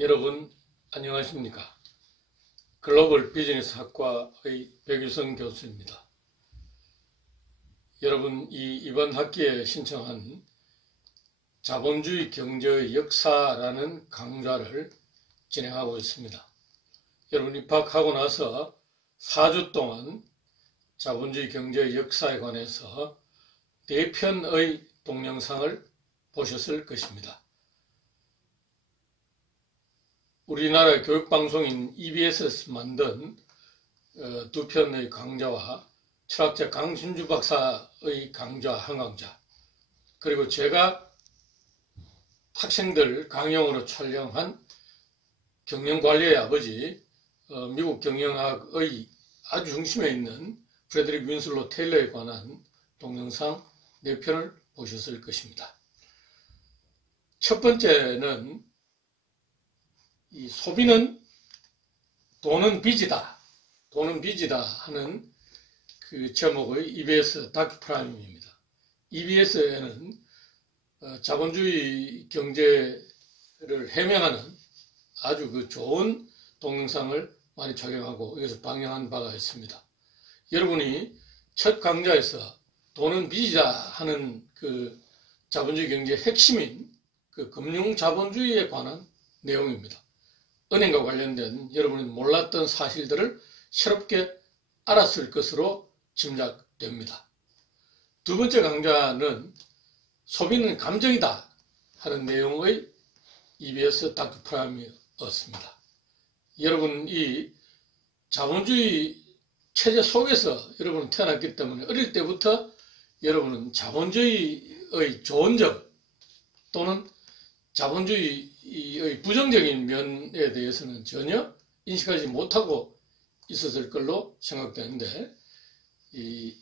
여러분 안녕하십니까? 글로벌 비즈니스 학과의 백유성 교수입니다. 여러분 이번 학기에 신청한 자본주의 경제의 역사라는 강좌를 진행하고 있습니다. 여러분 입학하고 나서 4주 동안 자본주의 경제의 역사에 관해서 4편의 동영상을 보셨을 것입니다. 우리나라 교육방송인 EBS에서 만든 2편의 강좌와 철학자 강신주 박사의 강좌 한 강좌, 그리고 제가 학생들 강연으로 촬영한 경영관리의 아버지, 미국 경영학의 아주 중심에 있는 프레드릭 윈슬로 테일러에 관한 동영상 4편을 보셨을 것입니다. 첫 번째는 이 소비는 돈은 빚이다 하는 그 제목의 EBS 다큐프라임입니다. EBS에는 자본주의 경제를 해명하는 아주 그 좋은 동영상을 많이 촬영하고 여기서 방영한 바가 있습니다. 여러분이 첫 강좌에서 돈은 빚이다 하는 그 자본주의 경제의 핵심인 그 금융 자본주의에 관한 내용입니다. 은행과 관련된 여러분이 몰랐던 사실들을 새롭게 알았을 것으로 짐작됩니다. 두 번째 강좌는 소비는 감정이다 하는 내용의 EBS 다큐프라임이었습니다. 여러분 이 자본주의 체제 속에서 여러분은 태어났기 때문에 어릴 때부터 여러분은 자본주의의 좋은 점 또는 자본주의의 부정적인 면에 대해서는 전혀 인식하지 못하고 있었을 걸로 생각되는데, 이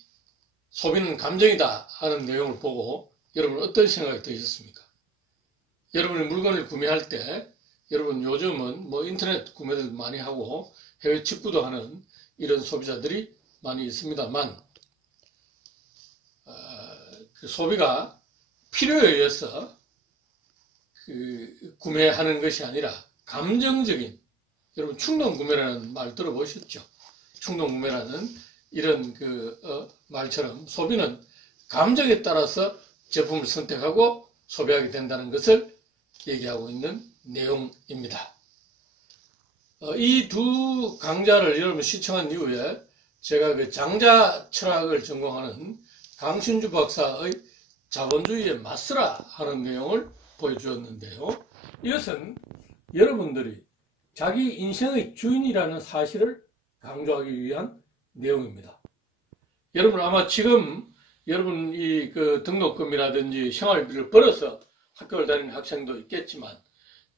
소비는 감정이다 하는 내용을 보고 여러분 어떤 생각이 드셨습니까? 여러분이 물건을 구매할 때 여러분 요즘은 뭐 인터넷 구매를 많이 하고 해외 직구도 하는 이런 소비자들이 많이 있습니다만, 그 소비가 필요에 의해서 구매하는 것이 아니라 감정적인, 여러분 충동 구매라는 말 들어보셨죠? 충동 구매라는 이런 말처럼 소비는 감정에 따라서 제품을 선택하고 소비하게 된다는 것을 얘기하고 있는 내용입니다. 이 두 강좌를 여러분 시청한 이후에 제가 그 장자 철학을 전공하는 강신주 박사의 자본주의에 맞서라 하는 내용을 보여주었는데요. 이것은 여러분들이 자기 인생의 주인이라는 사실을 강조하기 위한 내용입니다. 여러분 아마 지금 여러분 이 등록금이라든지 생활비를 벌어서 학교를 다니는 학생도 있겠지만,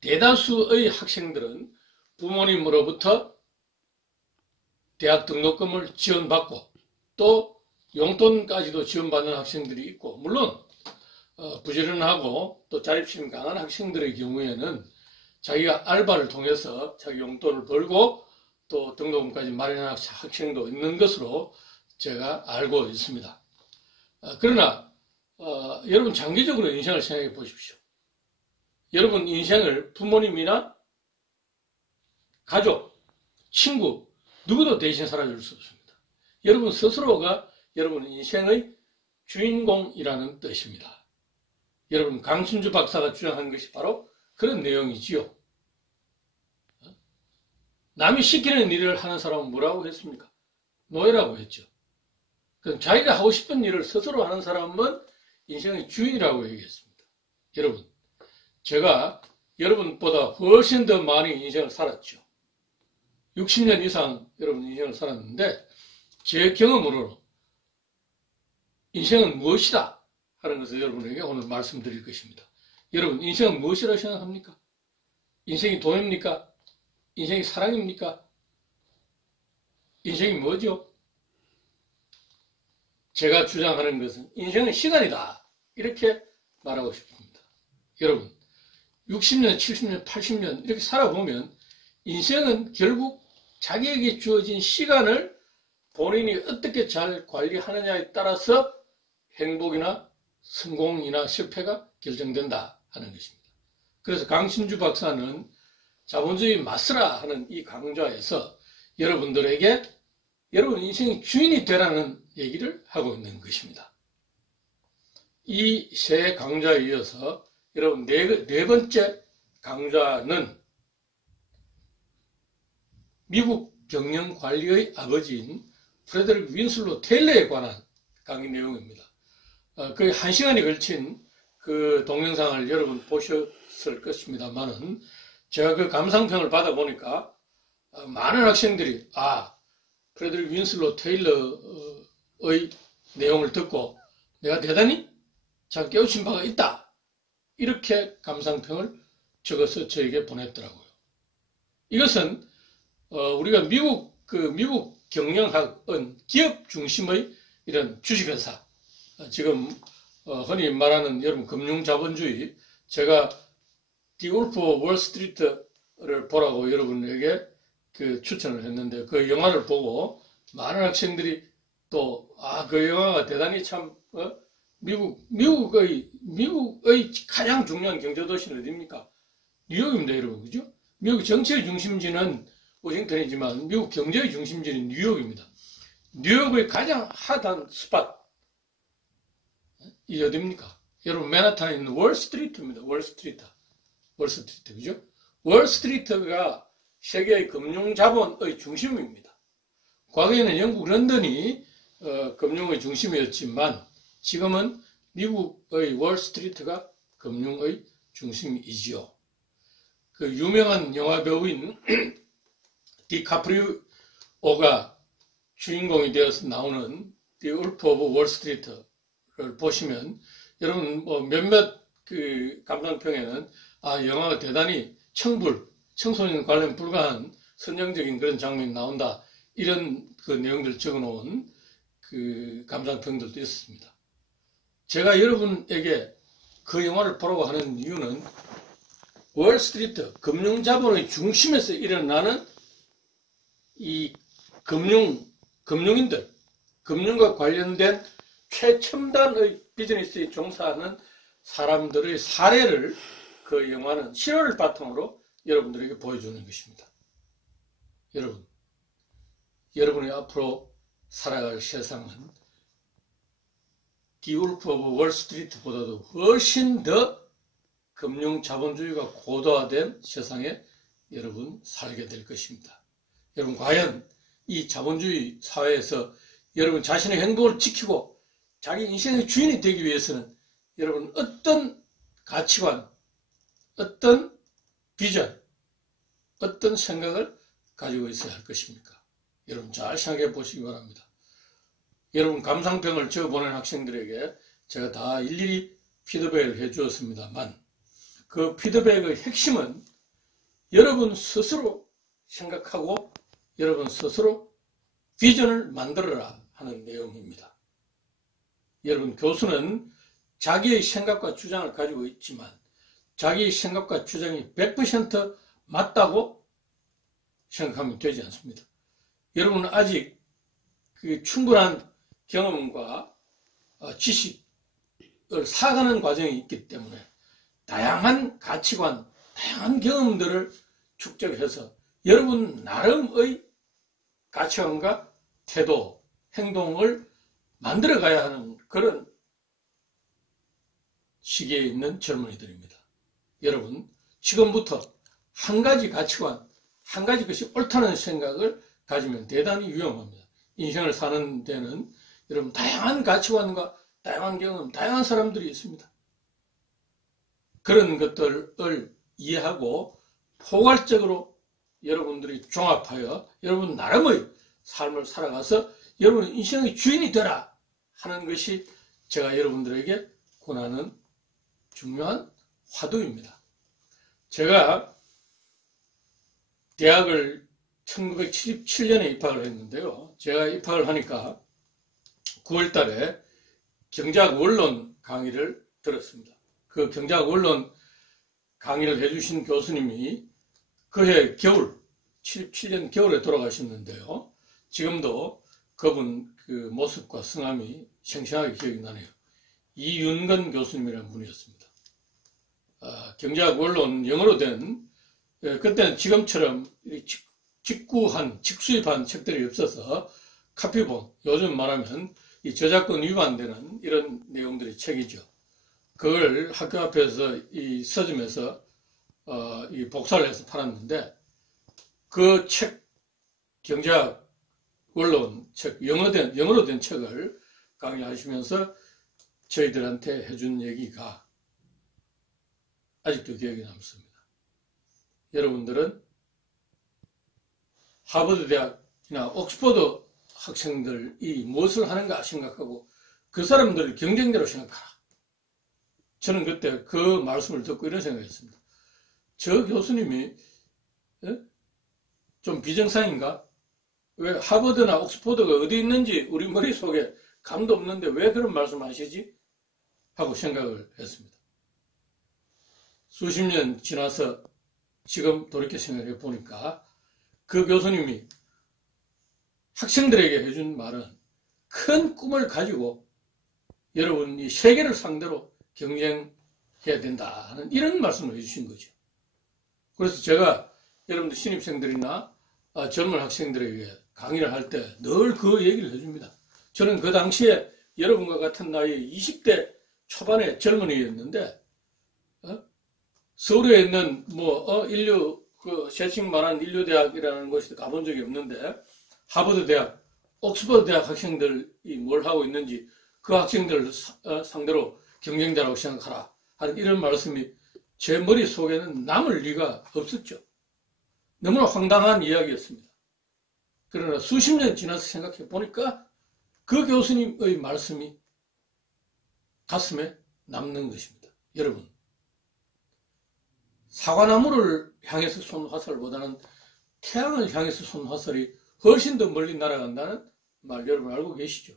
대다수의 학생들은 부모님으로부터 대학 등록금을 지원받고 또 용돈까지도 지원받는 학생들이 있고, 물론 부지런하고 또 자립심 강한 학생들의 경우에는 자기가 알바를 통해서 자기 용돈을 벌고 또 등록금까지 마련한 학생도 있는 것으로 제가 알고 있습니다. 그러나 여러분 장기적으로 인생을 생각해 보십시오. 여러분 인생을 부모님이나 가족, 친구 누구도 대신 살아줄 수 없습니다. 여러분 스스로가 여러분 인생의 주인공이라는 뜻입니다. 여러분 강신주 박사가 주장한 것이 바로 그런 내용이지요. 남이 시키는 일을 하는 사람은 뭐라고 했습니까? 노예라고 했죠. 그럼 자기가 하고 싶은 일을 스스로 하는 사람은 인생의 주인이라고 얘기했습니다. 여러분, 제가 여러분보다 훨씬 더 많이 인생을 살았죠. 60년 이상 여러분 인생을 살았는데, 제 경험으로 인생은 무엇이다 하는 것을 여러분에게 오늘 말씀드릴 것입니다. 여러분 인생은 무엇이라고 생각합니까? 인생이 돈입니까? 인생이 사랑입니까? 인생이 뭐죠? 제가 주장하는 것은 인생은 시간이다 이렇게 말하고 싶습니다. 여러분 60년, 70년, 80년 이렇게 살아보면 인생은 결국 자기에게 주어진 시간을 본인이 어떻게 잘 관리하느냐에 따라서 행복이나 성공이나 실패가 결정된다 하는 것입니다. 그래서 강신주 박사는 자본주의 맞서라 하는 이 강좌에서 여러분들에게 여러분 인생의 주인이 되라는 얘기를 하고 있는 것입니다. 이 세 강좌에 이어서 여러분 네 번째 강좌는 미국 경영관리의 아버지인 프레드릭 윈슬로 테일러에 관한 강의 내용입니다. 거의 1시간에 걸친 그 동영상을 여러분 보셨을 것입니다만은 제가 그 감상평을 받아보니까 많은 학생들이 프레드릭 윈슬로 테일러의 내용을 듣고 내가 대단히 잘 깨우친 바가 있다. 이렇게 감상평을 적어서 저에게 보냈더라고요. 이것은 우리가 미국 경영학은 기업 중심의 이런 주식회사, 지금 흔히 말하는 여러분 금융자본주의, 제가 디 울프 오브 월스트리트를 보라고 여러분에게 그 추천을 했는데 그 영화를 보고 많은 학생들이 또 그 영화가 대단히 참 미국의 가장 중요한 경제도시는 어디입니까? 뉴욕입니다, 여러분. 그죠? 미국 정치의 중심지는 워싱턴이지만 미국 경제의 중심지는 뉴욕입니다. 뉴욕의 가장 핫한 스팟 이 어디입니까? 여러분 맨하탄에 있는 월스트리트입니다. 월스트리트, 그죠? 월스트리트가 세계의 금융자본의 중심입니다. 과거에는 영국 런던이 금융의 중심이었지만 지금은 미국의 월스트리트가 금융의 중심이지요. 그 유명한 영화 배우인 디카프리오가 주인공이 되어서 나오는 디 울프 오브 월스트리트를 보시면 여러분 몇몇 그 감상평에는 영화가 대단히 청소년 관련 불가한 선정적인 그런 장면이 나온다. 이런 그 내용들을 적어놓은 그 감상평들도 있었습니다. 제가 여러분에게 그 영화를 보라고 하는 이유는 월스트리트, 금융자본의 중심에서 일어나는 이 금융인들, 금융과 관련된 최첨단의 비즈니스에 종사하는 사람들의 사례를 그 영화는 실화를 바탕으로 여러분들에게 보여주는 것입니다. 여러분이 앞으로 살아갈 세상은 디 울프 오브 월스트리트보다도 훨씬 더 금융 자본주의가 고도화된 세상에 여러분 살게 될 것입니다. 여러분 과연 이 자본주의 사회에서 여러분 자신의 행복을 지키고 자기 인생의 주인이 되기 위해서는 여러분 어떤 가치관, 어떤 비전, 어떤 생각을 가지고 있어야 할 것입니까? 여러분 잘 생각해 보시기 바랍니다. 여러분 감상평을 적어보낸 학생들에게 제가 다 일일이 피드백을 해 주었습니다만 그 피드백의 핵심은 여러분 스스로 생각하고 여러분 스스로 비전을 만들어라 하는 내용입니다. 여러분 교수는 자기의 생각과 주장을 가지고 있지만 자기의 생각과 주장이 100% 맞다고 생각하면 되지 않습니다. 여러분은 아직 그 충분한 경험과 지식을 쌓아가는 과정이 있기 때문에 다양한 가치관, 다양한 경험들을 축적해서 여러분 나름의 가치관과 태도, 행동을 만들어가야 하는 그런 시기에 있는 젊은이들입니다. 여러분 지금부터 한 가지 가치관, 한 가지 것이 옳다는 생각을 가지면 대단히 위험합니다. 인생을 사는 데는 여러분 다양한 가치관과 다양한 경험, 다양한 사람들이 있습니다. 그런 것들을 이해하고 포괄적으로 여러분들이 종합하여 여러분 나름의 삶을 살아가서 여러분 인생의 주인이 되라 하는 것이 제가 여러분들에게 권하는 중요한 화두입니다. 제가 대학을 1977년에 입학을 했는데요. 제가 입학을 하니까 9월 달에 경제학 원론 강의를 들었습니다. 그 경제학 원론 강의를 해주신 교수님이 그해 겨울, 77년 겨울에 돌아가셨는데요. 지금도 그분 그 모습과 성함이 생생하게 기억이 나네요. 이윤건 교수님이라는 분이었습니다. 경제학 원론 영어로 된 그때는 지금처럼 직수입한 책들이 없어서 카피본, 요즘 말하면 이 저작권 위반되는 이런 내용들의 책이죠. 그걸 학교 앞에서 이 서점에서 이 복사를 해서 팔았는데, 그 책, 경제학 원론 책, 영어로 된 책을 강의하시면서 저희들한테 해준 얘기가 아직도 기억에 남습니다. 여러분들은 하버드 대학이나 옥스퍼드 학생들이 무엇을 하는가 생각하고 그 사람들을 경쟁자로 생각하라. 저는 그때 그 말씀을 듣고 이런 생각했습니다. 저 교수님이 좀 비정상인가? 왜 하버드나 옥스퍼드가 어디 있는지 우리 머릿속에 감도 없는데 왜 그런 말씀 하시지? 하고 생각을 했습니다. 수십 년 지나서 지금 돌이켜 생각해 보니까 그 교수님이 학생들에게 해준 말은 큰 꿈을 가지고 여러분 이 세계를 상대로 경쟁해야 된다는 이런 말씀을 해주신 거죠. 그래서 제가 여러분들 신입생들이나 젊은 학생들에게 강의를 할 때 늘 그 얘기를 해줍니다. 저는 그 당시에 여러분과 같은 나이 20대 초반의 젊은이였는데 서울에 있는 세칭 말한 인류대학이라는 곳에 가본 적이 없는데 하버드 대학, 옥스퍼드 대학 학생들이 뭘 하고 있는지 그 학생들을 상대로 경쟁자라고 생각하라 하는 이런 말씀이 제 머릿속에는 남을 리가 없었죠. 너무나 황당한 이야기였습니다. 그러나 수십 년 지나서 생각해 보니까 그 교수님의 말씀이 가슴에 남는 것입니다. 여러분, 사과나무를 향해서 쏜 화살보다는 태양을 향해서 쏜 화살이 훨씬 더 멀리 날아간다는 말 여러분 알고 계시죠?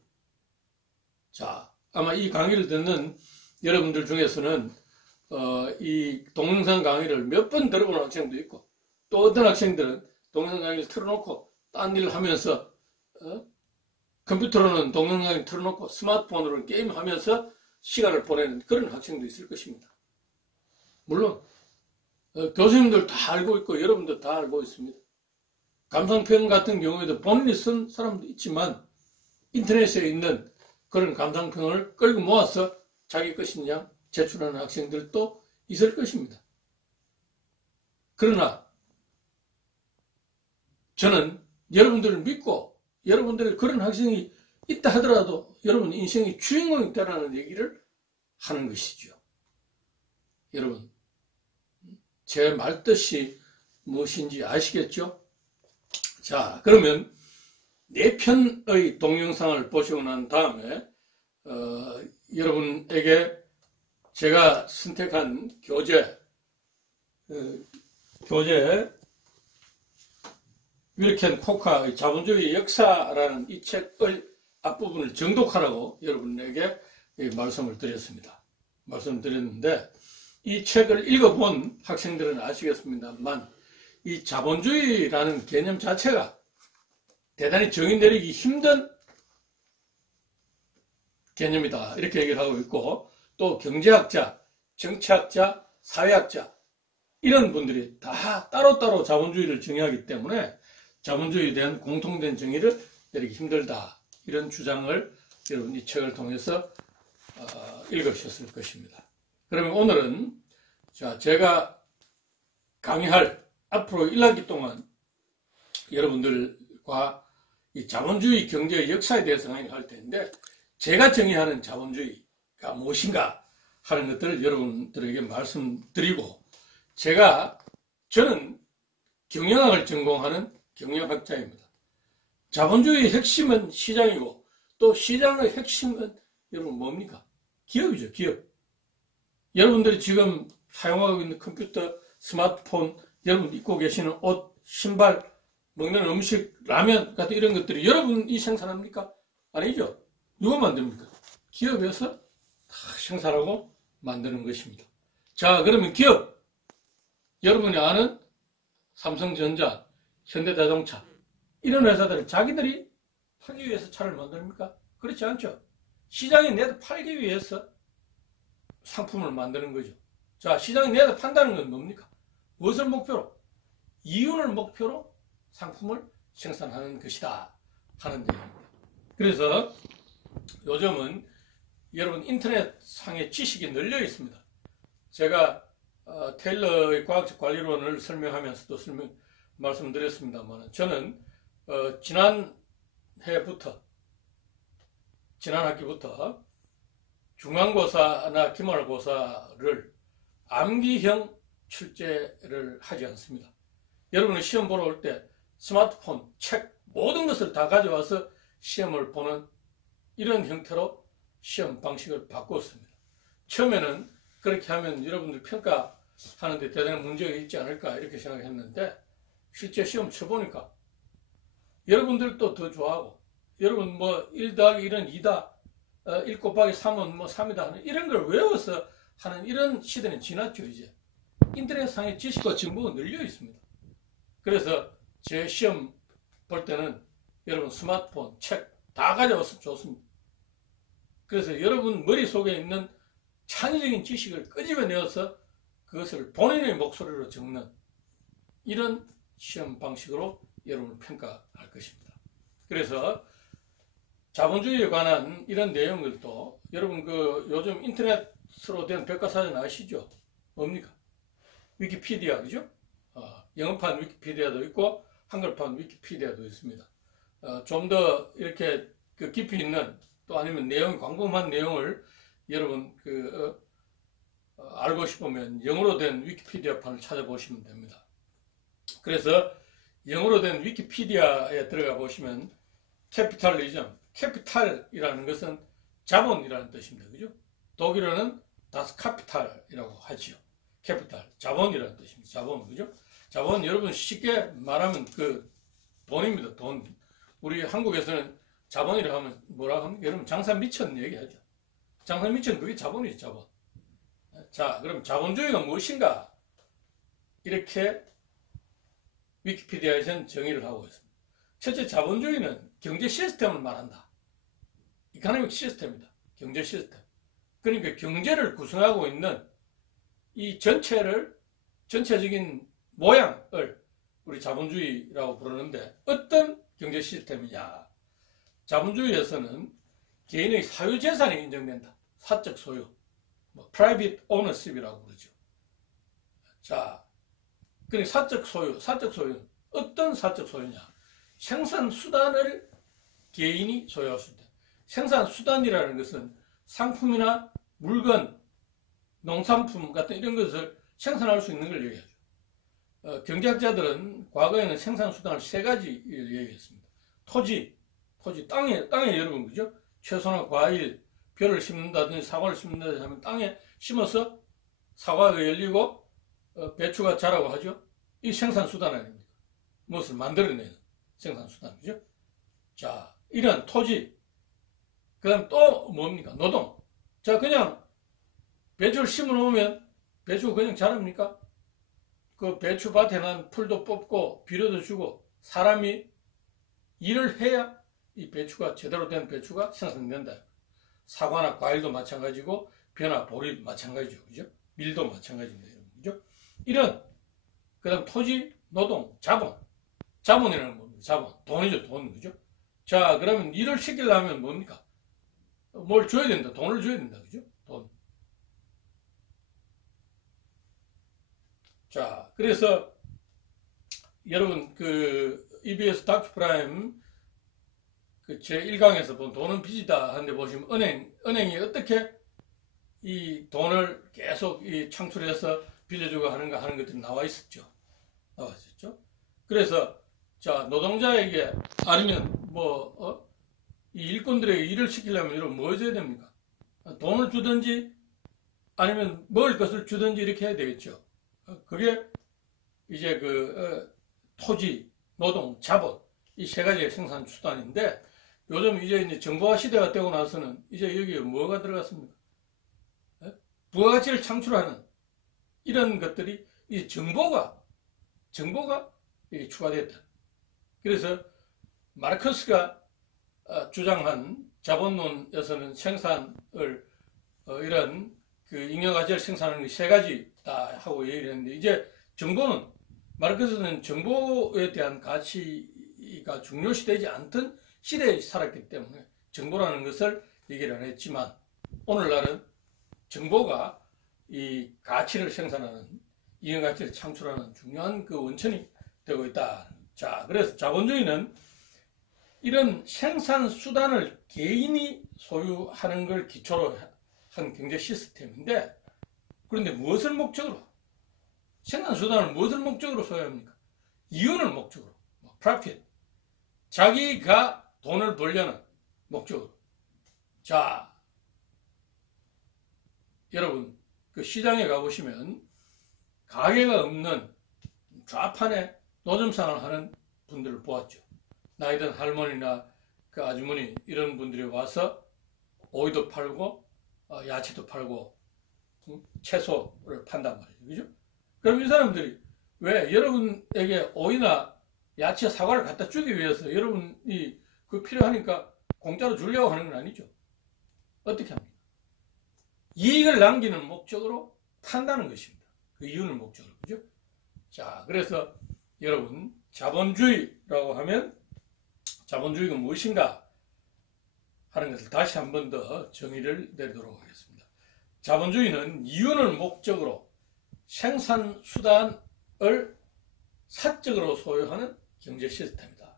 자, 아마 이 강의를 듣는 여러분들 중에서는 이 동영상 강의를 몇 번 들어본 학생도 있고 또 어떤 학생들은 동영상 강의를 틀어놓고 딴 일을 하면서 컴퓨터로는 동영상 강의를 틀어놓고 스마트폰으로는 게임하면서 시간을 보내는 그런 학생도 있을 것입니다. 물론 교수님들 다 알고 있고 여러분들 다 알고 있습니다. 감상평 같은 경우에도 본인이 쓴 사람도 있지만 인터넷에 있는 그런 감상평을 끌고 모아서 자기 것이냐 제출하는 학생들도 있을 것입니다. 그러나 저는 여러분들을 믿고 여러분들의 그런 학생이 있다 하더라도 여러분 인생의 주인공이 있다는 얘기를 하는 것이죠. 여러분, 제 말뜻이 무엇인지 아시겠죠? 자, 그러면 4편의 동영상을 보시고 난 다음에 여러분에게 제가 선택한 교재 윌켄 코카의 자본주의 역사라는 이 책의 앞부분을 정독하라고 여러분에게 말씀을 드렸는데 이 책을 읽어본 학생들은 아시겠습니다만 이 자본주의라는 개념 자체가 대단히 정의 내리기 힘든 개념이다 이렇게 얘기를 하고 있고 또 경제학자, 정치학자, 사회학자 이런 분들이 다 따로따로 자본주의를 정의하기 때문에 자본주의에 대한 공통된 정의를 내리기 힘들다 이런 주장을 여러분 이 책을 통해서 읽으셨을 것입니다. 그러면 오늘은 제가 강의할 앞으로 1학기 동안 여러분들과 이 자본주의 경제의 역사에 대해서 강의를 할 텐데 제가 정의하는 자본주의가 무엇인가 하는 것들을 여러분들에게 말씀드리고 저는 경영학을 전공하는 경영학자입니다. 자본주의의 핵심은 시장이고 또 시장의 핵심은 여러분 뭡니까? 기업이죠. 기업. 여러분들이 지금 사용하고 있는 컴퓨터, 스마트폰, 여러분 입고 계시는 옷, 신발, 먹는 음식, 라면 같은 이런 것들이 여러분이 생산합니까? 아니죠. 누가 만듭니까? 기업에서 다 생산하고 만드는 것입니다. 자, 그러면 기업. 여러분이 아는 삼성전자, 현대자동차 이런 회사들은 자기들이 팔기 위해서 차를 만듭니까? 그렇지 않죠. 시장에 내다 팔기 위해서 상품을 만드는 거죠. 자, 시장에 내다 판다는 건 뭡니까? 무엇을 목표로? 이윤을 목표로 상품을 생산하는 것이다 하는 내용입니다. 그래서 요즘은 여러분 인터넷상의 지식이 널려 있습니다. 제가 테일러의 과학적 관리론을 설명하면서도 말씀드렸습니다만 저는 지난 학기부터 중간고사나 기말고사를 암기형 출제를 하지 않습니다. 여러분은 시험 보러 올 때 스마트폰, 책 모든 것을 다 가져와서 시험을 보는 이런 형태로 시험 방식을 바꿨습니다. 처음에는 그렇게 하면 여러분들 평가하는데 대단한 문제가 있지 않을까 이렇게 생각했는데 실제 시험 쳐보니까 여러분들도 더 좋아하고 여러분 뭐 1 더하기 1은 2다 1 곱하기 3은 뭐 3이다 하는 이런 걸 외워서 하는 이런 시대는 지났죠. 이제 인터넷상의 지식과 정보가 널려 있습니다. 그래서 제 시험 볼 때는 여러분 스마트폰, 책 다 가져와서 좋습니다. 그래서 여러분 머릿속에 있는 창의적인 지식을 끄집어내어서 그것을 본인의 목소리로 적는 이런 시험 방식으로 여러분을 평가할 것입니다. 그래서 자본주의에 관한 이런 내용들도 여러분 요즘 인터넷으로 된 백과사전 아시죠? 뭡니까? 위키피디아, 그죠? 영어판 위키피디아도 있고 한글판 위키피디아도 있습니다. 좀 더 이렇게 깊이 있는 또 아니면 광범한 내용을 여러분 알고 싶으면 영어로 된 위키피디아판을 찾아보시면 됩니다. 그래서 영어로 된 위키피디아에 들어가 보시면 캐피탈리즘, 캐피탈이라는 것은 자본이라는 뜻입니다. 그죠? 독일어는 das Kapital이라고 하지요. 캐피탈, 자본이라는 뜻입니다. 자본, 그죠? 자본 여러분 쉽게 말하면 돈입니다. 돈. 우리 한국에서는 자본이라고 하면 뭐라고 합니까? 여러분 장사 미천 얘기하죠. 장사 미천 그게 자본이죠. 자본. 자, 그럼 자본주의가 무엇인가? 이렇게 위키피디아에서는 정의를 하고 있습니다. 첫째, 자본주의는 경제 시스템을 말한다. 이코노믹 시스템이다. 경제 시스템. 그러니까 경제를 구성하고 있는 이 전체적인 모양을 우리 자본주의라고 부르는데 어떤 경제 시스템이냐. 자본주의에서는 개인의 사유재산이 인정된다. 사적 소유. private ownership이라고 그러죠. 자, 그러니까 사적 소유는 어떤 사적 소유냐. 생산수단을 개인이 소유할 수 있다. 생산수단이라는 것은 상품이나 물건, 농산품 같은 이런 것을 생산할 수 있는 걸 얘기하죠. 경제학자들은 과거에는 생산수단을 3가지를 얘기했습니다. 토지, 땅에 여러분, 그죠? 채소나 과일, 벼를 심는다든지 사과를 심는다든지 하면 땅에 심어서 사과가 열리고 배추가 자라고 하죠. 이 생산수단 아닙니까? 무엇을 만들어내는 생산수단, 그죠? 자, 이런 토지, 그 다음 또 뭡니까? 노동. 자, 그냥 배추를 심어 놓으면 배추가 그냥 자랍니까? 그 배추밭에 난 풀도 뽑고 비료도 주고 사람이 일을 해야 이 배추가 제대로 된 배추가 생산된다. 사과나 과일도 마찬가지고 벼나 보리도 마찬가지죠. 그죠? 밀도 마찬가지입니다. 그죠? 이런 그다음 토지, 노동, 자본이라는 겁니다. 자본, 돈이죠. 돈. 그죠? 자, 그러면 일을 시키려면 뭡니까? 뭘 줘야 된다. 돈을 줘야 된다. 그죠? 돈. 자, 그래서 여러분 EBS 다큐 프라임 제 1강에서 본 돈은 빚이다 하는데 보시면 은행이 어떻게 이 돈을 계속 창출해서 빌려주고 하는 것들이 나와 있었죠. 그래서 자, 노동자에게 아니면 이 일꾼들에게 일을 시키려면 이런 뭐 해줘야 됩니까? 돈을 주든지 아니면 먹을 것을 주든지 이렇게 해야 되겠죠. 그게 이제 토지, 노동, 자본 이 3가지의 생산 수단인데 요즘 이제 정보화 시대가 되고 나서는 이제 여기에 뭐가 들어갔습니까? 부가가치를 창출하는 이런 것들이 이 정보가 추가됐다. 그래서 마르크스가 주장한 자본론에서는 생산을 이런 잉여가치를 생산하는 게 3가지다 하고 얘기를 했는데 이제 정보는 마르크스는 정보에 대한 가치가 중요시되지 않던 시대에 살았기 때문에 정보라는 것을 얘기를 안 했지만, 오늘날은 정보가 이 가치를 생산하는, 이행가치를 창출하는 중요한 그 원천이 되고 있다. 자, 그래서 자본주의는 이런 생산 수단을 개인이 소유하는 걸 기초로 한 경제 시스템인데, 그런데 무엇을 목적으로? 생산 수단을 무엇을 목적으로 소유합니까? 이윤을 목적으로, profit. 자기가 돈을 벌려는 목적으로. 자, 여러분, 그 시장에 가보시면 가게가 없는 좌판에 노점상을 하는 분들을 보았죠. 나이든 할머니나 그 아주머니 이런 분들이 와서 오이도 팔고 야채도 팔고 채소를 판단 말이죠. 그죠? 그럼 이 사람들이 왜 여러분에게 오이나 야채, 사과를 갖다 주기 위해서 여러분이 그 필요하니까 공짜로 주려고 하는 건 아니죠. 어떻게 합니까? 이익을 남기는 목적으로 판다는 것입니다. 그 이윤을 목적으로. 그죠? 자, 그래서 여러분, 자본주의라고 하면 자본주의가 무엇인가 하는 것을 다시 한 번 더 정의를 내리도록 하겠습니다. 자본주의는 이윤을 목적으로 생산 수단을 사적으로 소유하는 경제 시스템이다.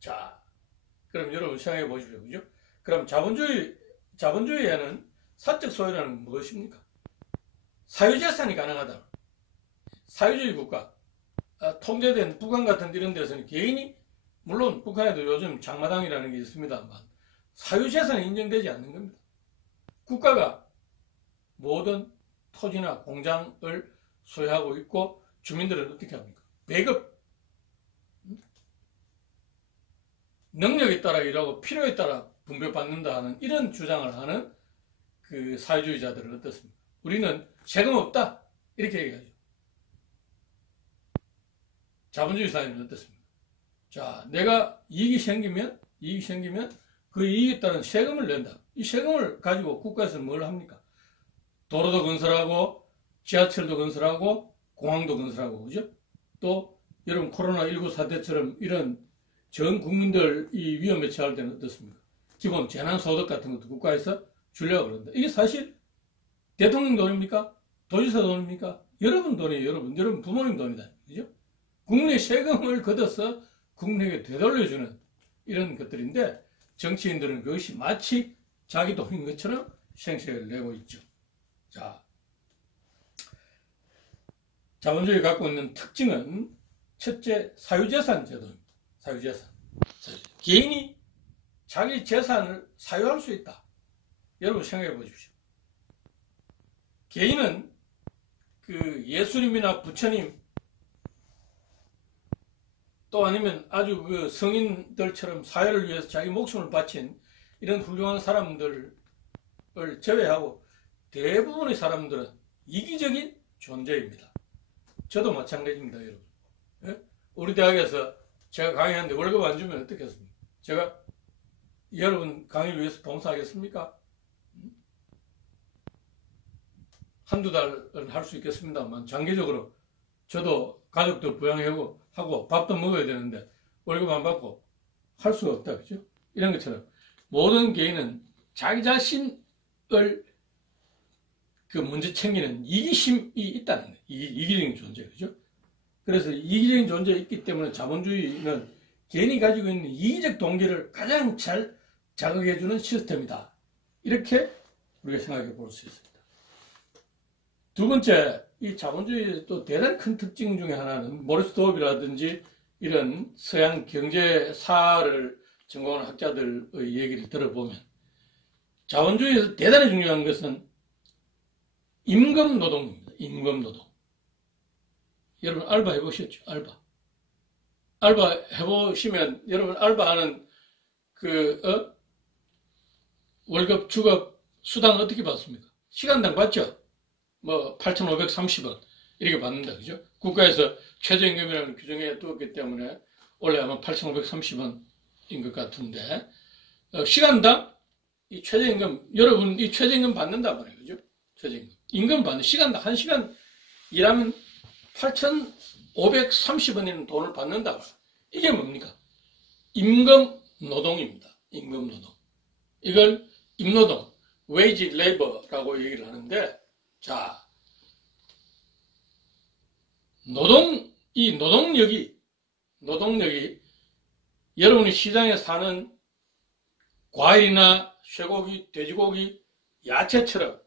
자, 그럼 여러분 생각해 보십시오. 그죠? 그럼 자본주의에는 사적 소유라는 무엇입니까? 사유재산이 가능하다. 사유주의 국가, 통제된 북한 같은 이런 데서는 개인이, 물론 북한에도 요즘 장마당이라는 게 있습니다만 사유재산이 인정되지 않는 겁니다. 국가가 모든 토지나 공장을 소유하고 있고, 주민들은 어떻게 합니까? 배급, 능력에 따라 일하고 필요에 따라 분배받는다 하는 이런 주장을 하는 그 사회주의자들은 어떻습니까? 우리는 세금 없다 이렇게 얘기하죠. 자본주의 사회는 어떻습니까? 자, 내가 이익이 생기면 그 이익에 따른 세금을 낸다. 이 세금을 가지고 국가에서는 뭘 합니까? 도로도 건설하고 지하철도 건설하고 공항도 건설하고, 그죠? 또 여러분 코로나19 사태처럼 이런 전 국민들 이 위험에 처할 때는 어떻습니까? 기본 재난소득 같은 것도 국가에서 주려고 그런다. 이게 사실 대통령 돈입니까? 도지사 돈입니까? 여러분 돈이에요. 여러분 부모님 돈이다. 그죠? 국민의 세금을 걷어서 국민에게 되돌려주는 이런 것들인데, 정치인들은 그것이 마치 자기 돈인 것처럼 생색을 내고 있죠. 자, 자본주의가 갖고 있는 특징은 첫째, 사유재산 제도입니다. 사유재산. 개인이 자기 재산을 사유할 수 있다. 여러분 생각해 보십시오. 개인은 그 예수님이나 부처님, 또 아니면 아주 그 성인들처럼 사회를 위해서 자기 목숨을 바친 이런 훌륭한 사람들을 제외하고 대부분의 사람들은 이기적인 존재입니다. 저도 마찬가지입니다, 여러분. 예? 우리 대학에서 제가 강의하는데 월급 안 주면 어떻겠습니까? 제가 여러분 강의를 위해서 봉사하겠습니까? 한두 달은 할 수 있겠습니다만, 장기적으로 저도 가족들 부양하고 밥도 먹어야 되는데 월급 안 받고 할 수가 없다. 그죠? 이런 것처럼 모든 개인은 자기 자신을 그 먼저 챙기는 이기심이 있다는 거예요. 이기적인 존재. 그죠? 그래서 이기적인 존재가 있기 때문에 자본주의는 개인이 가지고 있는 이기적 동기를 가장 잘 자극해주는 시스템이다. 이렇게 우리가 생각해 볼 수 있습니다. 두 번째, 이 자본주의의 또 대단히 큰 특징 중에 하나는 모리스 도업이라든지 이런 서양 경제사를 전공하는 학자들의 얘기를 들어보면, 자본주의에서 대단히 중요한 것은 임금 노동입니다. 임금 노동. 여러분 알바 해보셨죠? 알바 해보시면 여러분 알바하는 월급, 주급, 수당 어떻게 받습니까? 시간당 받죠? 8,530원 이렇게 받는다. 그죠? 국가에서 최저임금이라는 규정에 두었기 때문에 원래 아마 8,530원인 것 같은데, 시간당 이 최저임금, 여러분 이 최저임금 받는단 말이에요. 그죠? 최저임금. 임금 받는, 시간당 1시간 일하면 530원이라는 돈을 받는다. 이게 뭡니까? 임금 노동입니다. 임금 노동. 이걸 임노동, wage labor라고 얘기를 하는데, 자, 이 노동력이 여러분이 시장에 사는 과일이나 쇠고기, 돼지고기, 야채처럼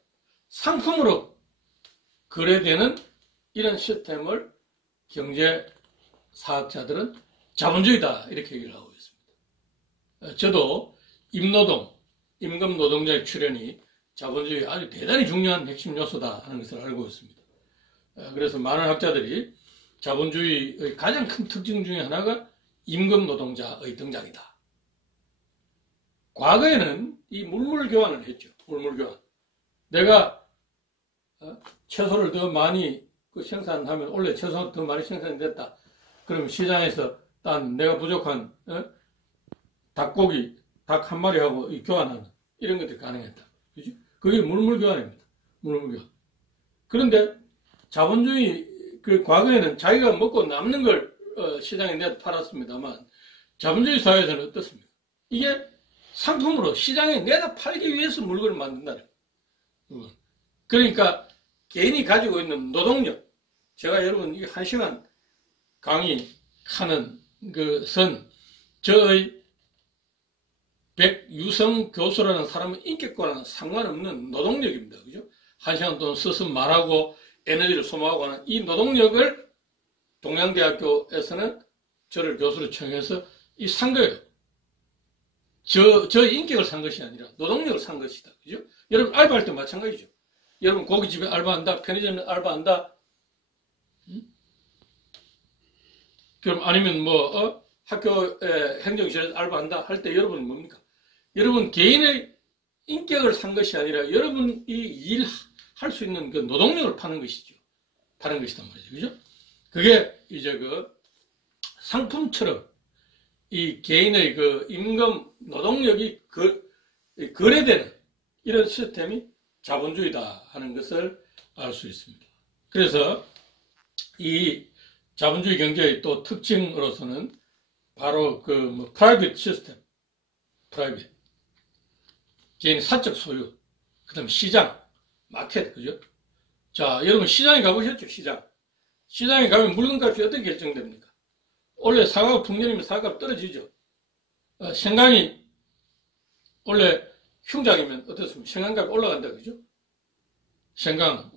상품으로 거래되는 이런 시스템을 경제사학자들은 자본주의다 이렇게 얘기를 하고 있습니다. 저도 임금 노동자의 출현이 자본주의의 아주 대단히 중요한 핵심 요소다 하는 것을 알고 있습니다. 그래서 많은 학자들이 자본주의의 가장 큰 특징 중에 하나가 임금 노동자의 등장이다. 과거에는 이 물물 교환을 했죠. 물물 교환. 내가 채소를 더 많이 생산하면 원래 채소가 더 많이 생산됐다. 그러면 시장에서 딴 내가 부족한 닭고기, 닭 한 마리하고 교환하는 이런 것들이 가능했다. 그죠? 그게 물물 교환입니다. 물물 교환. 그런데 자본주의 그 과거에는 자기가 먹고 남는 걸 시장에 내다 팔았습니다만 자본주의 사회에서는 어떻습니까? 이게 상품으로 시장에 내다 팔기 위해서 물건을 만든다는 거예요. 그러니까 개인이 가지고 있는 노동력, 제가 여러분 이 1시간 강의하는 것은 저의 백유성 교수라는 사람의 인격과는 상관없는 노동력입니다. 그죠? 1시간 동안 서서 말하고 에너지를 소모하고 하는 이 노동력을 동양대학교에서는 저를 교수로 청해서 산 거예요. 저 인격을 산 것이 아니라 노동력을 산 것이다. 그죠? 여러분 알바할 때 마찬가지죠. 여러분 고깃집에 알바한다, 편의점에 알바한다, 그럼 아니면 학교에 행정실에서 알바한다 할 때 여러분은 뭡니까? 여러분 개인의 인격을 산 것이 아니라 여러분이 일할 수 있는 그 노동력을 파는 것이죠. 파는 것이단 말이죠. 그죠? 그게 이제 그 상품처럼 이 개인의 그 임금 노동력이 거래되는 이런 시스템이 자본주의다 하는 것을 알 수 있습니다. 그래서 이 자본주의 경제의 또 특징으로서는 바로 프라이빗 시스템, 프라이빗. 개인 사적 소유, 그 다음에 시장, 마켓, 그죠? 자, 여러분 시장에 가보셨죠? 시장에 가면 물건값이 어떻게 결정됩니까? 원래 사과가 풍년이면 사과가 떨어지죠. 생강이 원래 흉작이면 어떻습니까? 생강값이 올라간다, 그죠? 생강,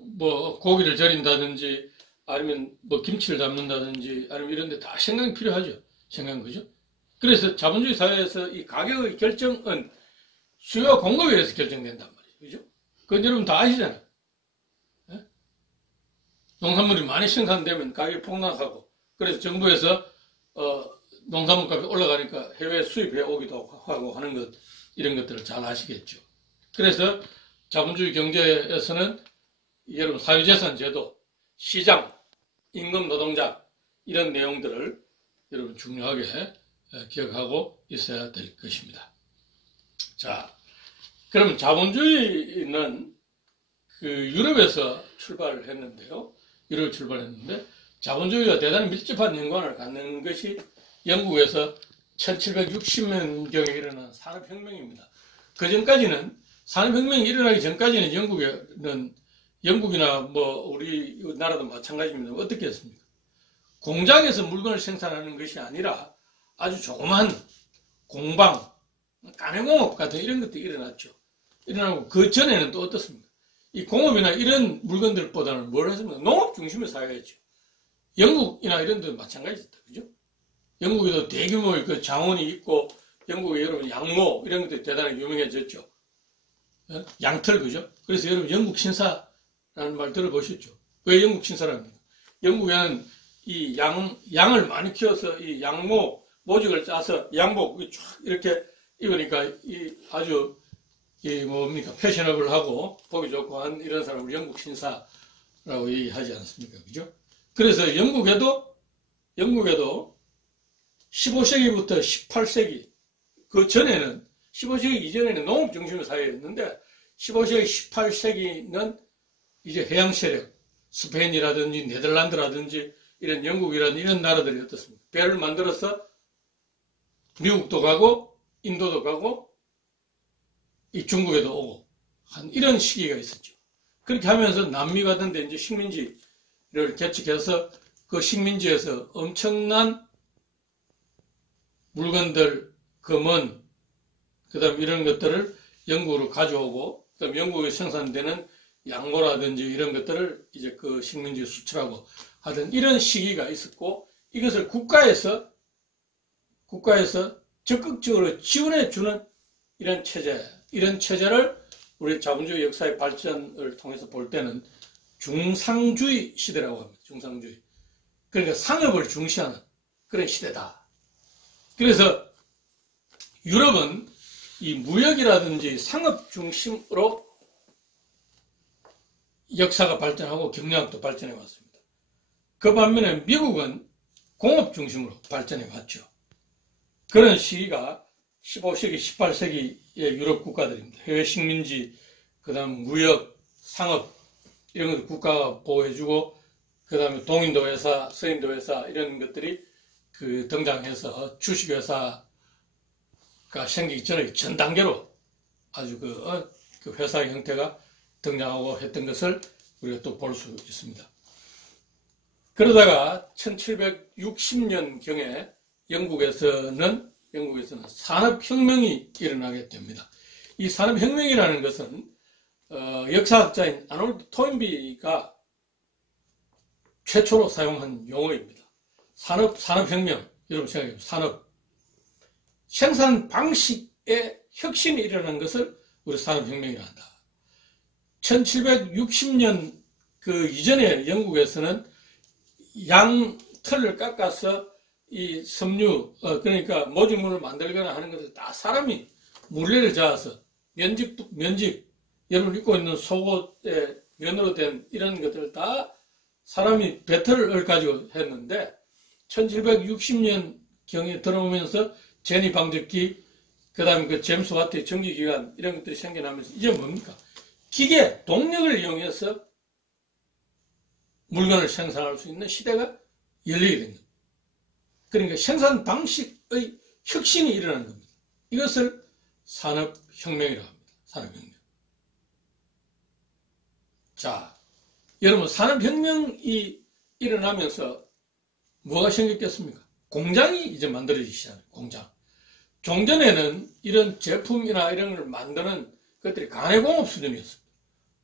고기를 절인다든지, 아니면 김치를 담는다든지, 아니면 이런 데 다 생강이 필요하죠. 생강, 그죠? 그래서 자본주의 사회에서 이 가격의 결정은 수요와 공급에 의해서 결정된단 말이죠. 그죠? 그건 여러분 다 아시잖아요. 예? 농산물이 많이 생산되면 가격이 폭락하고, 그래서 정부에서, 농산물 값이 올라가니까 해외 수입해 오기도 하고 하는 것, 이런 것들을 잘 아시겠죠. 그래서 자본주의 경제에서는 여러분 사유재산 제도, 시장, 임금 노동자, 이런 내용들을 여러분 중요하게 기억하고 있어야 될 것입니다. 자, 그럼 자본주의는 유럽에서 출발을 했는데요. 유럽에 출발했는데 자본주의가 대단히 밀접한 연관을 갖는 것이 영국에서 1760년경에 일어난 산업혁명입니다. 그 전까지는 산업혁명이 일어나기 전까지는 영국이나 우리 나라도 마찬가지입니다. 어떻게 했습니까? 공장에서 물건을 생산하는 것이 아니라 아주 조그만 공방, 가내공업 같은 이런 것들이 일어났죠. 일어나고 그 전에는 또 어떻습니까? 이 공업이나 이런 물건들보다는 뭘 했습니까? 농업 중심의 사회였죠. 영국이나 이런 데도 마찬가지였다. 그죠? 영국에도 대규모의 그 자원이 있고, 영국에 여러분 양모, 이런 것들이 대단히 유명해졌죠. 양털, 그죠? 그래서 여러분 영국 신사라는 말 들어보셨죠? 왜 영국 신사랍니까? 영국에는 이 양을 많이 키워서 이 양모, 모직을 짜서 양복 쫙 이렇게 입으니까 아주 패셔너블하고 보기 좋고 한 이런 사람을 영국 신사라고 얘기하지 않습니까? 그죠? 그래서 영국에도 15세기부터 18세기 그 전에는 15세기 이전에는 농업 중심의 사회였는데 15세기, 18세기는 이제 해양 세력, 스페인이라든지 네덜란드라든지 이런 영국이라는 이런 나라들이 어떻습니까? 배를 만들어서 미국도 가고 인도도 가고 이 중국에도 오고 한 이런 시기가 있었죠. 그렇게 하면서 남미 같은 데 이제 식민지를 개척해서 그 식민지에서 엄청난 물건들, 금은, 그 다음 이런 것들을 영국으로 가져오고, 그 다음 영국에 생산되는 양고라든지 이런 것들을 이제 그 식민지에 수출하고 하던 이런 시기가 있었고, 이것을 국가에서 적극적으로 지원해주는 이런 체제를 우리 자본주의 역사의 발전을 통해서 볼 때는 중상주의 시대라고 합니다. 중상주의. 그러니까 상업을 중시하는 그런 시대다. 그래서 유럽은 이 무역이라든지 상업 중심으로 역사가 발전하고 경제학도 발전해 왔습니다. 그 반면에 미국은 공업 중심으로 발전해 왔죠. 그런 시기가 15세기, 18세기의 유럽 국가들입니다. 해외 식민지, 그 다음 무역, 상업, 이런 것들 국가가 보호해주고, 그 다음에 동인도 회사, 서인도 회사, 이런 것들이 그 등장해서 주식회사가 생기기 전에 전 단계로 아주 그 회사의 형태가 등장하고 했던 것을 우리가 또 볼 수 있습니다. 그러다가 1760년경에 영국에서는 산업혁명이 일어나게 됩니다. 이 산업혁명이라는 것은 역사학자인 아놀드 토인비가 최초로 사용한 용어입니다. 산업혁명, 여러분 생각해보세요. 생산 방식의 혁신이 일어난 것을 우리 산업혁명이라 한다. 1760년 그 이전에 영국에서는 양털을 깎아서 이 섬유, 그러니까 모직물을 만들거나 하는 것을 다 사람이 물레를 저어서 면직, 여러분 입고 있는 속옷에 면으로 된 이런 것들을 다 사람이 배틀을 가지고 했는데 1760년경에 들어오면서 제니 방적기, 그 다음에 그 제임스 와트의 전기기관 이런 것들이 생겨나면서 이제 뭡니까? 기계, 동력을 이용해서 물건을 생산할 수 있는 시대가 열리게 된 겁니다. 그러니까 생산 방식의 혁신이 일어난 겁니다. 이것을 산업혁명이라고 합니다. 산업혁명. 자, 여러분 산업혁명이 일어나면서 뭐가 생겼겠습니까? 공장이 이제 만들어지기 시작해요. 공장. 종전에는 이런 제품이나 이런 걸 만드는 것들이 가내공업 수준이었습니다.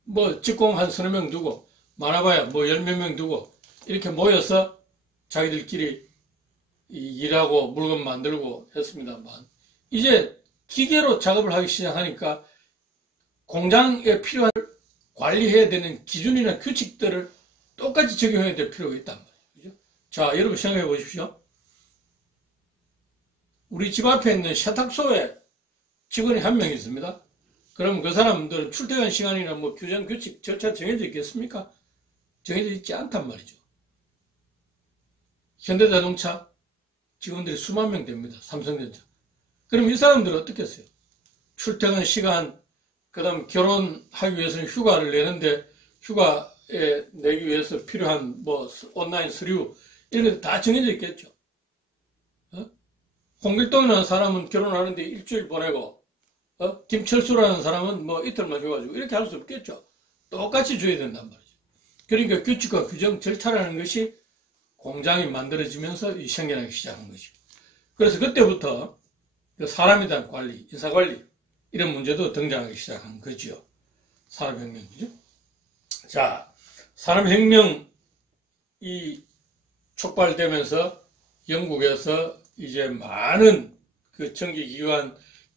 뭐 직공 한 서너 명 두고 많아봐야 뭐 열 몇 명 두고 이렇게 모여서 자기들끼리 일하고 물건 만들고 했습니다만 이제 기계로 작업을 하기 시작하니까 공장에 필요한 관리해야 되는 기준이나 규칙들을 똑같이 적용해야 될 필요가 있단 말이에요. 그죠? 자, 여러분 생각해 보십시오. 우리 집 앞에 있는 세탁소에 직원이 한 명 있습니다. 그럼 그 사람들은 출퇴근 시간이나 뭐 규정, 규칙, 절차 정해져 있겠습니까? 정해져 있지 않단 말이죠. 현대자동차 직원들이 수만 명 됩니다. 삼성전자. 그럼 이 사람들은 어떻게 했어요? 출퇴근 시간, 그 다음 결혼하기 위해서는 휴가를 내는데 휴가에 내기 위해서 필요한 뭐 온라인 서류 이런 것들 다 정해져 있겠죠. 홍길동이라는 사람은 결혼하는데 일주일 보내고 김철수라는 사람은 뭐 이틀만 줘가지고 이렇게 할 수 없겠죠. 똑같이 줘야 된단 말이죠. 그러니까 규칙과 규정 절차라는 것이 공장이 만들어지면서 생겨나기 시작한 것이고. 그래서 그때부터 사람에 대한 관리, 인사관리 이런 문제도 등장하기 시작한 거죠. 산업혁명이죠. 자, 산업혁명이 촉발되면서 영국에서 이제 많은 그 전기기관,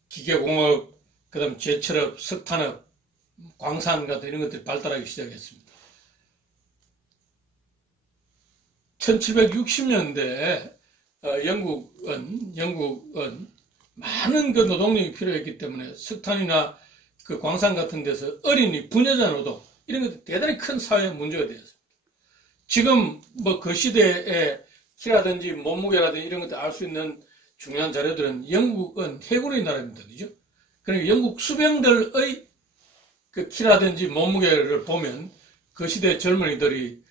기계공업, 그 다음 제철업, 석탄업, 광산 같은 이런 것들이 발달하기 시작했습니다. 1760년대에 영국은 많은 그 노동력이 필요했기 때문에 석탄이나 그 광산 같은 데서 어린이, 부녀자 노동 이런 것도 대단히 큰 사회 문제가 되었습니다. 지금 뭐 그 시대에 키라든지 몸무게라든지 이런 것들 알 수 있는 중요한 자료들은 영국은 해군의 나라입니다. 그죠? 그러니까 영국 수병들의 그 키라든지 몸무게를 보면 그 시대 젊은이들이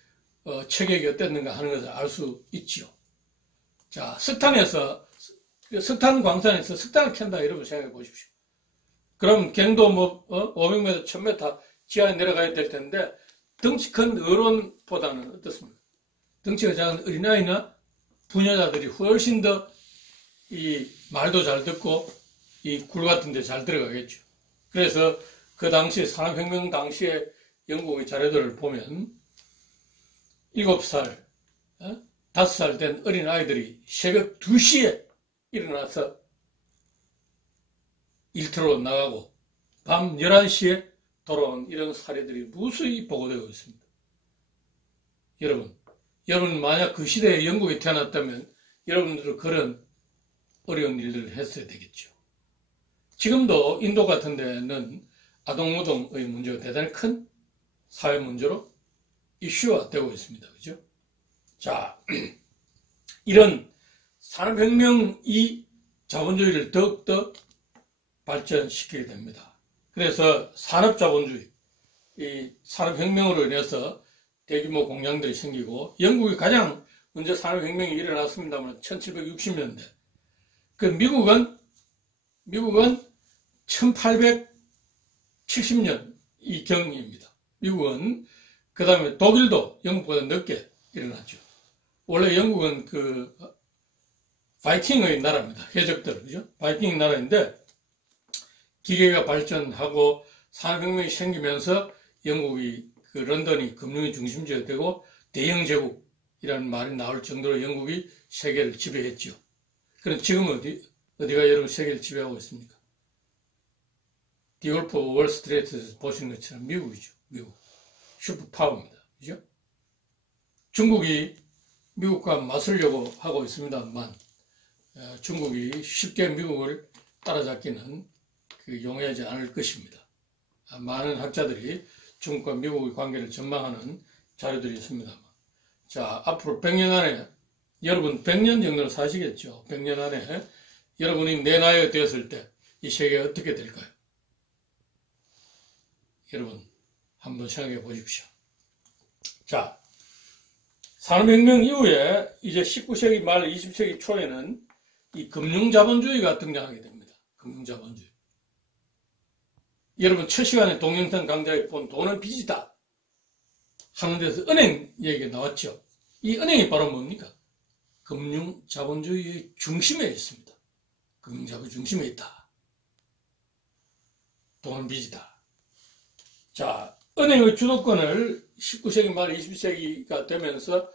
체격이 어땠는가 하는 것을 알 수 있지요. 자, 석탄 광산에서 석탄을 캔다, 여러분 생각해 보십시오. 그럼 갱도 500m, 1000m 지하에 내려가야 될 텐데, 덩치 큰 어른보다는 어떻습니까? 덩치가 작은 어린아이나 부녀자들이 훨씬 더 이 말도 잘 듣고 이 굴 같은 데 잘 들어가겠죠. 그래서 그 당시 산업혁명 당시에 영국의 자료들을 보면 7살, 5살 된 어린아이들이 새벽 2시에 일어나서 일터로 나가고 밤 11시에 돌아온 이런 사례들이 무수히 보고되고 있습니다. 여러분 만약 그 시대에 영국에 태어났다면 여러분들은 그런 어려운 일들을 했어야 되겠죠. 지금도 인도 같은 데는 아동노동의 문제가 대단히 큰 사회 문제로 이슈화 되고 있습니다. 그죠? 자, 이런 산업혁명이 자본주의를 더욱더 발전시키게 됩니다. 그래서 산업자본주의, 이 산업혁명으로 인해서 대규모 공장들이 생기고, 영국이 가장 먼저 산업혁명이 일어났습니다만 1760년대. 그 미국은 1870년 이 경입니다. 미국은 그 다음에 독일도 영국보다 늦게 일어났죠. 원래 영국은 그 바이킹의 나라입니다. 해적들, 그죠? 바이킹 나라인데 기계가 발전하고 산업혁명이 생기면서 영국이 그 런던이 금융의 중심지가 되고 대영 제국이라는 말이 나올 정도로 영국이 세계를 지배했죠. 그럼 지금 어디가 여러분 세계를 지배하고 있습니까? 디올프 월스트리트에서 보시는 것처럼 미국이죠. 미국. 슈퍼파워입니다. 그죠? 중국이 미국과 맞서려고 하고 있습니다만, 중국이 쉽게 미국을 따라잡기는 용이하지 않을 것입니다. 많은 학자들이 중국과 미국의 관계를 전망하는 자료들이 있습니다만. 자, 앞으로 100년 안에, 여러분 100년 정도는 사시겠죠. 100년 안에 여러분이 내 나이가 되었을 때 이 세계가 어떻게 될까요? 여러분 한번 생각해 보십시오. 자, 산업혁명 이후에 이제 19세기 말 20세기 초에는 이 금융자본주의가 등장하게 됩니다. 금융자본주의. 여러분 첫 시간에 동영상 강좌에 본 돈은 빚이다 하는 데서 은행 얘기가 나왔죠. 이 은행이 바로 뭡니까? 금융자본주의의 중심에 있습니다. 금융자본 중심에 있다. 돈은 빚이다. 자, 은행의 주도권을 19세기 말 20세기가 되면서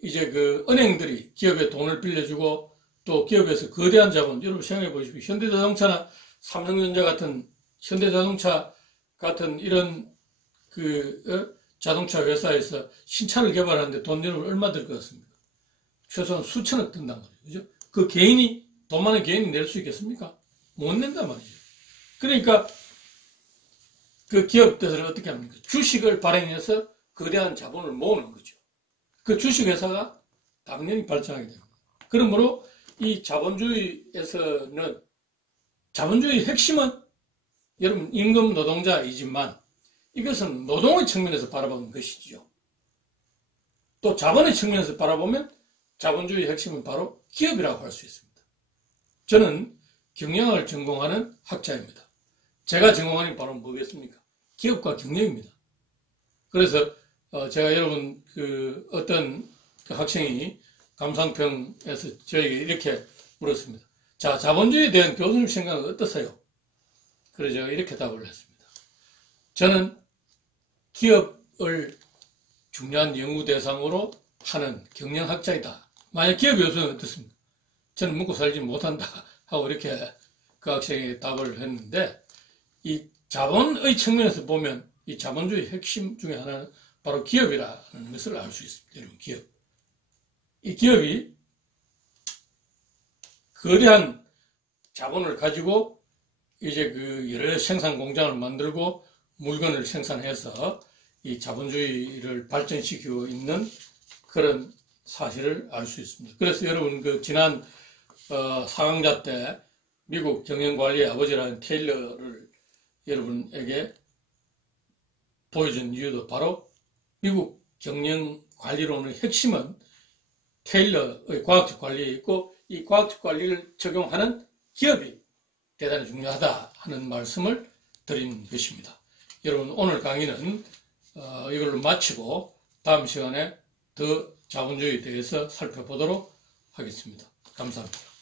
이제 그 은행들이 기업에 돈을 빌려주고 또 기업에서 거대한 자본, 여러분 생각해 보십시오. 현대자동차나 삼성전자 같은 현대자동차 같은 이런 자동차 회사에서 신차를 개발하는데 돈 여러분 얼마 들 것 같습니까? 최소한 수천억 든단 말이에요. 그죠? 그 개인이, 돈 많은 개인이 낼 수 있겠습니까? 못 낸단 말이죠. 그러니까 그 기업들은 어떻게 합니까? 주식을 발행해서 거대한 자본을 모으는 거죠. 그 주식회사가 당연히 발전하게 됩니다. 그러므로 이 자본주의에서는, 자본주의의 핵심은 여러분 임금 노동자이지만 이것은 노동의 측면에서 바라보는 것이죠. 또 자본의 측면에서 바라보면 자본주의의 핵심은 바로 기업이라고 할 수 있습니다. 저는 경영학을 전공하는 학자입니다. 제가 전공하는 게 바로 뭐겠습니까? 기업과 경영입니다. 그래서 제가 여러분 어떤 그 학생이 감상평에서 저에게 이렇게 물었습니다. 자, 자본주의에 대한 교수님 생각은 어떠세요? 그래서 제가 이렇게 답을 했습니다. 저는 기업을 중요한 연구 대상으로 하는 경영학자이다. 만약 기업 교수는 어떻습니까? 저는 먹고 살지 못한다 하고 이렇게 그 학생에게 답을 했는데, 이 자본의 측면에서 보면 이 자본주의 핵심 중에 하나는 바로 기업이라는 것을 알 수 있습니다. 여러분, 기업. 이 기업이 거대한 자본을 가지고 이제 여러 생산 공장을 만들고 물건을 생산해서 이 자본주의를 발전시키고 있는 그런 사실을 알 수 있습니다. 그래서 여러분 지난 4강좌 때 미국 경영관리의 아버지라는 테일러를 여러분에게 보여준 이유도 바로 미국 경영 관리론의 핵심은 테일러의 과학적 관리에 있고 이 과학적 관리를 적용하는 기업이 대단히 중요하다 하는 말씀을 드린 것입니다. 여러분 오늘 강의는 이걸로 마치고 다음 시간에 더 자본주의에 대해서 살펴보도록 하겠습니다. 감사합니다.